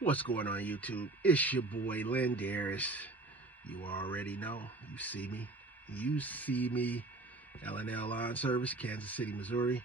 What's going on, YouTube? It's your boy Lendaris. You already know. You see me. You see me. L&L Lawn Service, Kansas City, Missouri,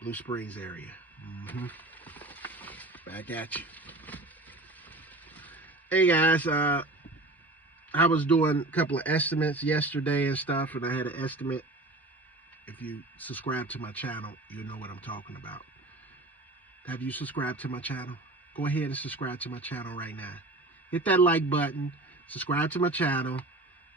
Blue Springs area. Back at you. Hey guys, I was doing a couple of estimates yesterday and stuff, and I had an estimate. If you subscribe to my channel, you'll know what I'm talking about. Have you subscribed to my channel? Go ahead and subscribe to my channel right now. Hit that like button, subscribe to my channel,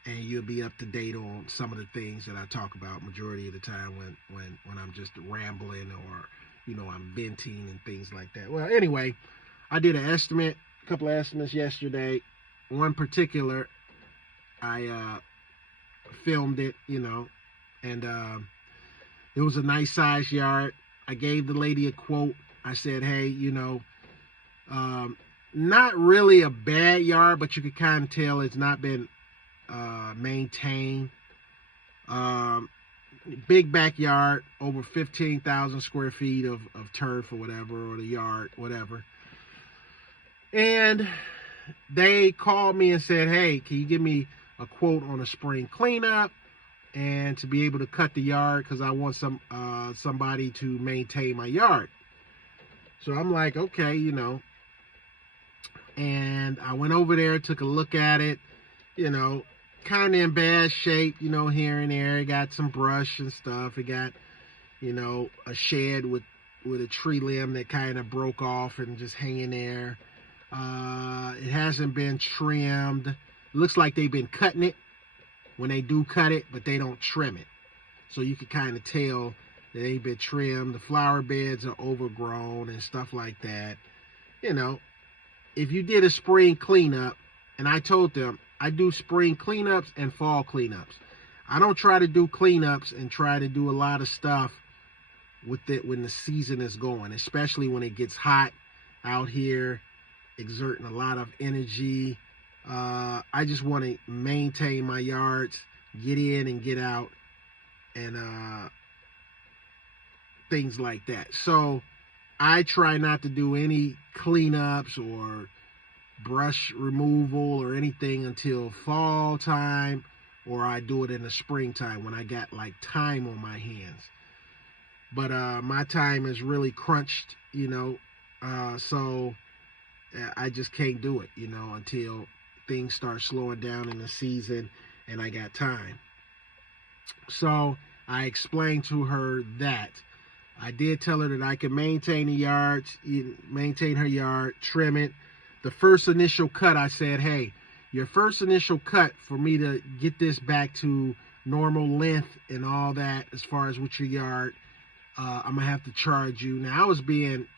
and you'll be up to date on some of the things that I talk about majority of the time when I'm just rambling or, I'm venting and things like that. Well, anyway, I did an estimate, a couple of estimates yesterday. One particular, I filmed it, and it was a nice size yard. I gave the lady a quote. I said, hey, not really a bad yard, but you could kind of tell it's not been maintained. Big backyard, over 15,000 square feet of turf or whatever, or the yard, whatever. And they called me and said, hey, can you give me a quote on a spring cleanup and to be able to cut the yard because I want somebody to maintain my yard. So I'm like, okay, and I went over there, took a look at it, kind of in bad shape, here and there. It got some brush and stuff. It got, a shed with a tree limb that kind of broke off and just hanging there. It hasn't been trimmed. It looks like they've been cutting it when they do cut it, but they don't trim it. So you can kind of tell that it ain't been trimmed. The flower beds are overgrown and stuff like that. If you did a spring cleanup, and I told them I do spring cleanups and fall cleanups. I don't try to do cleanups and try to do a lot of stuff with it when the season is going, especially when it gets hot out here, exerting a lot of energy. I just want to maintain my yards, get in and get out, and things like that. So I try not to do any cleanups or brush removal or anything until fall time, or I do it in the springtime when I got like time on my hands. But my time is really crunched, so I just can't do it, until things start slowing down in the season and I got time. So I explained to her that I did tell her that I could maintain the yards, maintain her yard, trim it. The first initial cut, I said, hey, your first initial cut for me to get this back to normal length and all that as far as with your yard, I'm going to have to charge you. Now, I was being,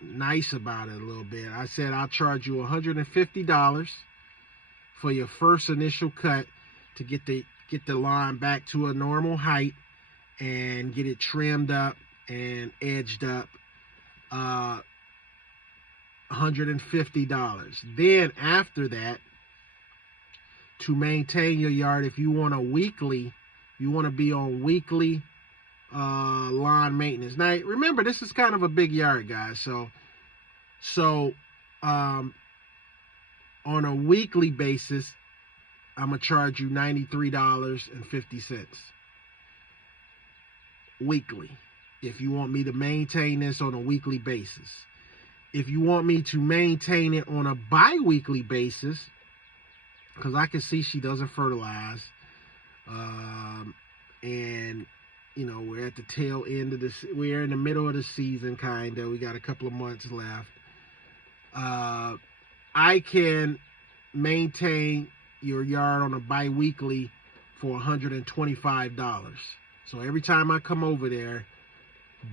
nice about it a little bit. I said, I'll charge you $150 for your first initial cut to get the lawn back to a normal height and get it trimmed up and edged up. $150. Then after that, to maintain your yard, if you want to be on weekly lawn maintenance. Now remember, this is kind of a big yard, guys. So on a weekly basis, I'm gonna charge you $93.50 weekly if you want me to maintain this on a weekly basis. If you want me to maintain it on a bi-weekly basis, because I can see she doesn't fertilize, and we're at the tail end of this, we're in the middle of the season, kind of, we got a couple of months left. I can maintain your yard on a bi-weekly for $125. So every time I come over there,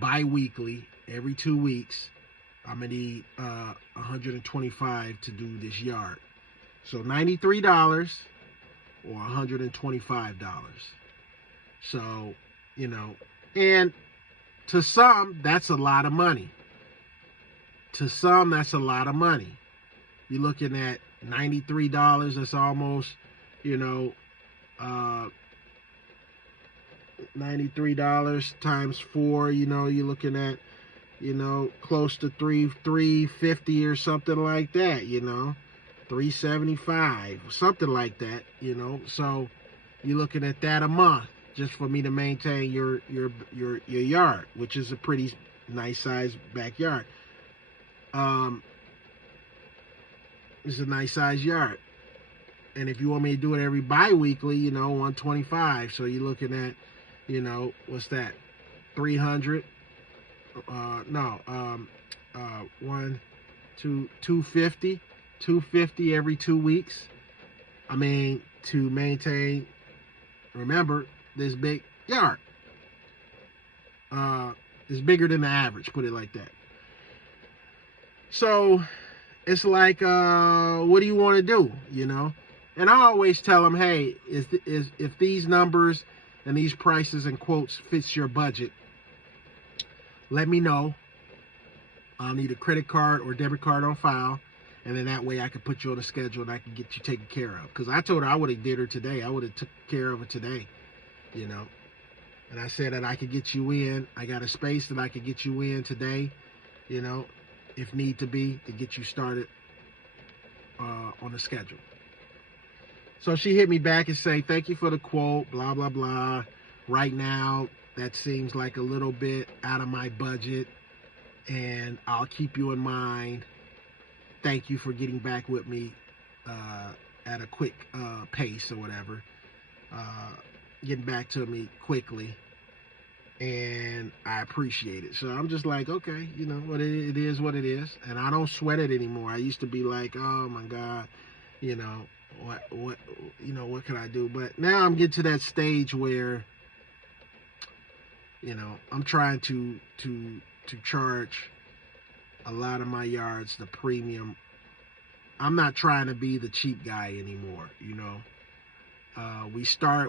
bi-weekly, every 2 weeks, I'm gonna need $125 to do this yard. So $93 or $125. So, and to some, that's a lot of money. To some, that's a lot of money. You're looking at $93, that's almost, $93 times 4, you're looking at close to 350 or something like that, 375, something like that, So you're looking at that a month just for me to maintain your yard, which is a pretty nice sized backyard. It's a nice sized yard. And if you want me to do it every bi-weekly, 125. So you're looking at, what's that? 300. No, 250. 250 every 2 weeks. I mean, to maintain, remember, this big yard. It's bigger than the average, put it like that. So it's like, what do you want to do, And I always tell them, hey, if these numbers and these prices and quotes fits your budget, let me know. I'll need a credit card or debit card on file, and then that way I can put you on a schedule and I can get you taken care of. Because I told her I would have did her today. I would have took care of her today, And I said that I could get you in. I got a space that I could get you in today, if need to be, to get you started on the schedule. So she hit me back and say, thank you for the quote, blah, blah, blah. Right now, that seems like a little bit out of my budget, and I'll keep you in mind. Thank you for getting back with me at a quick pace or whatever. Getting back to me quickly, and I appreciate it. So I'm just like, okay, what it is what it is, and I don't sweat it anymore. I used to be like, oh my God, what can I do? But now I'm getting to that stage where, I'm trying to charge a lot of my yards the premium. I'm not trying to be the cheap guy anymore,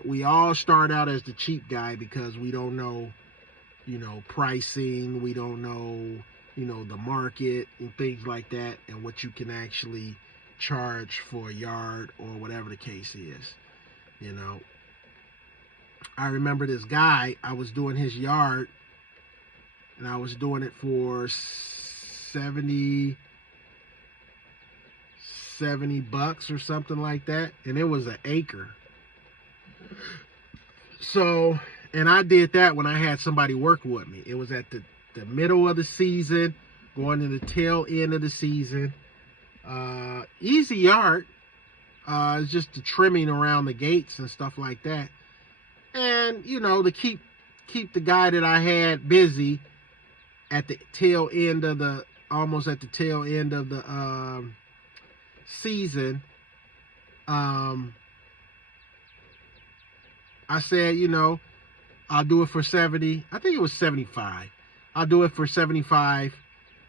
we all start out as the cheap guy because we don't know, pricing, we don't know, the market and things like that, and what you can actually charge for a yard or whatever the case is, I remember this guy, I was doing his yard, and I was doing it for $70 or something like that, and it was an acre. So, and I did that when I had somebody working with me. It was at the middle of the season, going to the tail end of the season. Easy yard. It's just the trimming around the gates and stuff like that. And, to keep the guy that I had busy at the tail end of the, almost at the tail end of the season, I said, I'll do it for 70. I think it was 75. I'll do it for 75,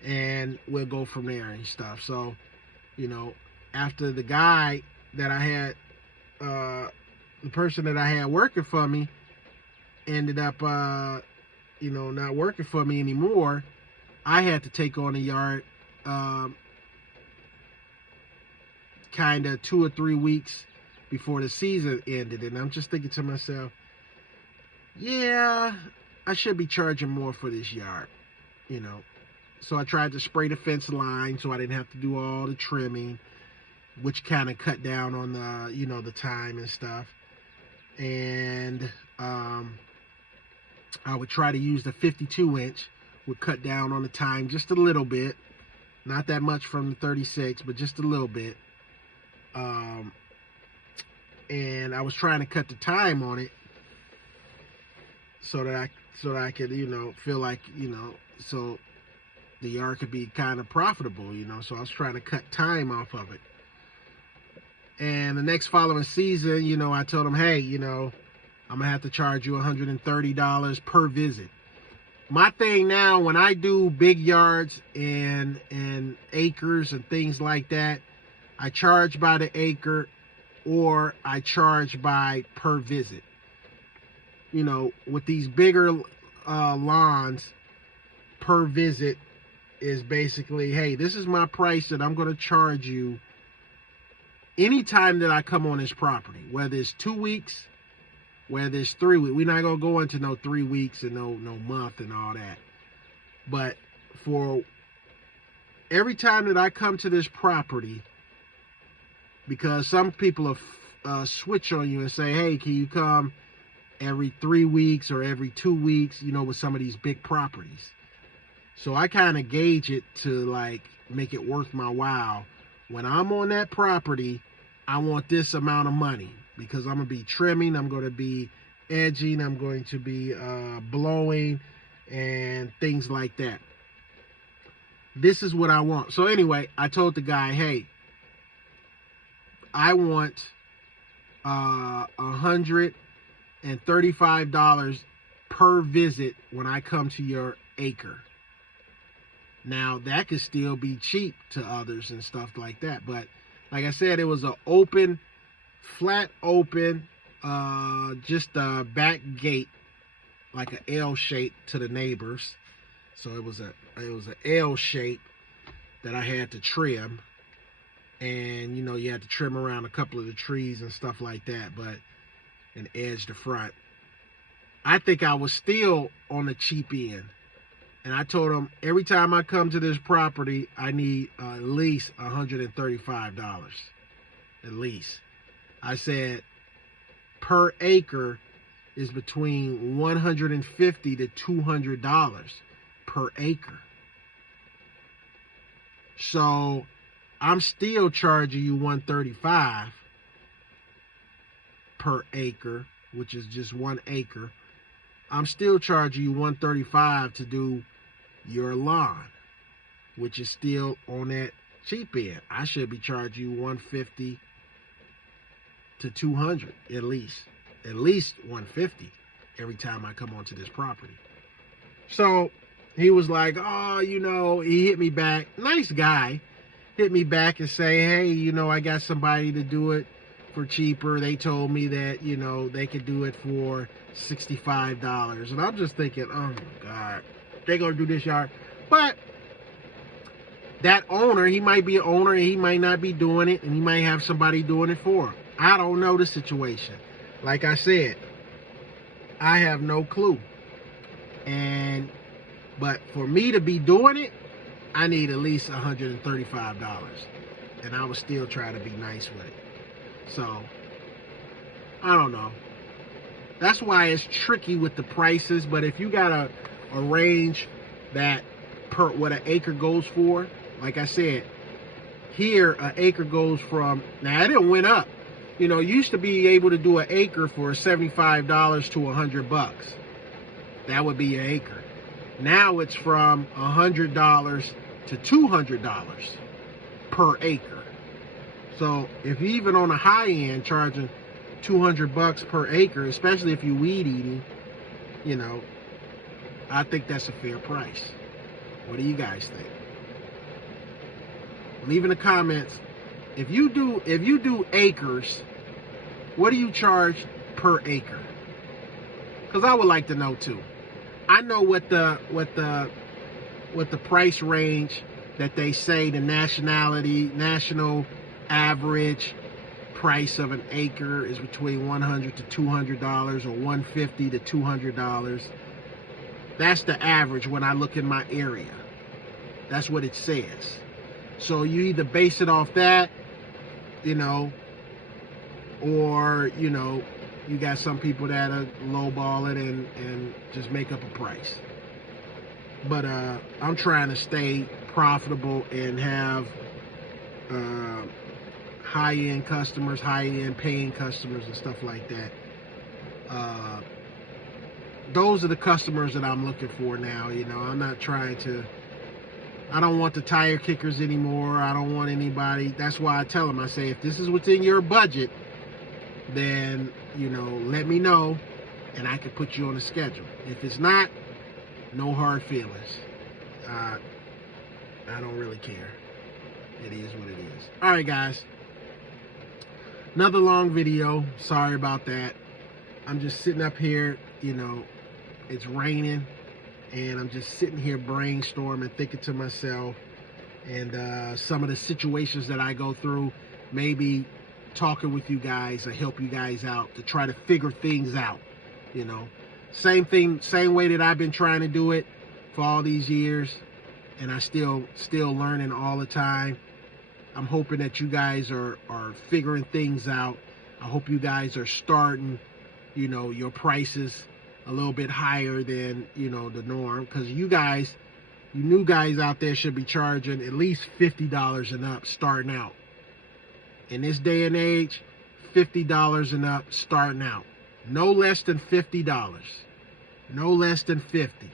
and we'll go from there and stuff. So, after the guy that I had, the person that I had working for me ended up, not working for me anymore, I had to take on the yard kind of 2 or 3 weeks before the season ended. And I'm just thinking to myself, yeah, I should be charging more for this yard, So I tried to spray the fence line so I didn't have to do all the trimming, which kind of cut down on the, the time and stuff. And I would try to use the 52-inch, would cut down on the time just a little bit. Not that much from the 36, but just a little bit. And I was trying to cut the time on it so that I could, feel like, so the yard could be kind of profitable, So I was trying to cut time off of it. And the next following season, I told them, hey, I'm going to have to charge you $130 per visit. My thing now, when I do big yards and acres and things like that, I charge by the acre or I charge by per visit. With these bigger lawns, per visit is basically, hey, this is my price that I'm going to charge you anytime that I come on this property, whether it's 2 weeks, whether it's 3 weeks. We're not going to go into no 3 weeks and no month and all that. But for every time that I come to this property, because some people switch on you and say, hey, can you come every 3 weeks or every 2 weeks, with some of these big properties. So I kind of gauge it to like make it worth my while. When I'm on that property, I want this amount of money because I'm going to be trimming, I'm going to be edging, I'm going to be blowing and things like that. This is what I want. So anyway, I told the guy, hey, I want $135 per visit when I come to your acre. Now that could still be cheap to others and stuff like that, but like I said, it was an open, flat open, just a back gate, like an L shape to the neighbors. So it was an L shape that I had to trim, and you had to trim around a couple of the trees and stuff like that, and edge the front. I think I was still on the cheap end. And I told him, every time I come to this property, I need at least $135. At least. I said, per acre is between $150 to $200 per acre. So I'm still charging you $135 per acre, which is just 1 acre. I'm still charging you $135 to do your lawn, which is still on that cheap end. I should be charging you $150 to $200 at least $150 every time I come onto this property. So he was like, oh, he hit me back. Nice guy. Hit me back and say, hey, I got somebody to do it for cheaper. They told me that, they could do it for $65. And I'm just thinking, oh my God, they're going to do this yard. But that owner, he might be an owner and he might not be doing it, and he might have somebody doing it for him. I don't know the situation. Like I said, I have no clue. But for me to be doing it, I need at least $135. And I was still trying to be nice with it. So, I don't know. That's why it's tricky with the prices. But if you got a range that per what an acre goes for, like I said, here an acre goes from, now it went up. You used to be able to do an acre for $75 to $100. That would be your acre. Now it's from $100 to $200 per acre. So if you even on a high end charging $200 per acre, especially if you weed eating, I think that's a fair price. What do you guys think? Leave in the comments. If you do acres, what do you charge per acre? Because I would like to know too. I know what the price range that they say the national average price of an acre is between $100 to $200 or $150 to $200. That's the average when I look in my area. That's what it says. So you either base it off that, or you got some people that are lowball it and just make up a price. But I'm trying to stay profitable and have high-end customers, high-end paying customers and stuff like that. Those are the customers that I'm looking for now. I'm not trying to, I don't want the tire kickers anymore. I don't want anybody. That's why I tell them, I say, if this is within your budget, then, let me know and I can put you on the schedule. If it's not, no hard feelings. I don't really care. It is what it is. All right, guys. Another long video. Sorry about that. I'm just sitting up here, it's raining, and I'm just sitting here brainstorming, thinking to myself, and some of the situations that I go through, maybe talking with you guys or help you guys out to try to figure things out. Same thing, same way that I've been trying to do it for all these years. and I still learning all the time. I'm hoping that you guys are figuring things out. I hope you guys are starting, you know, your prices a little bit higher than, you know, the norm, because you new guys out there should be charging at least $50 and up starting out. In this day and age, $50 and up starting out. No less than $50. No less than 50.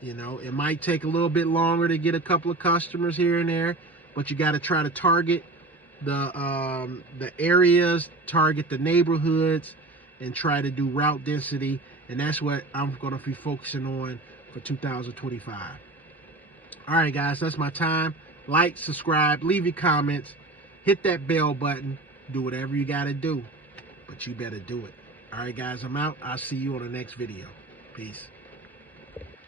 You know, it might take a little bit longer to get a couple of customers here and there, but you got to try to target the areas, target the neighborhoods, and try to do route density. And that's what I'm going to be focusing on for 2025. All right, guys, that's my time. Like, subscribe, leave your comments, hit that bell button, do whatever you got to do, but you better do it. All right, guys, I'm out. I'll see you on the next video. Peace.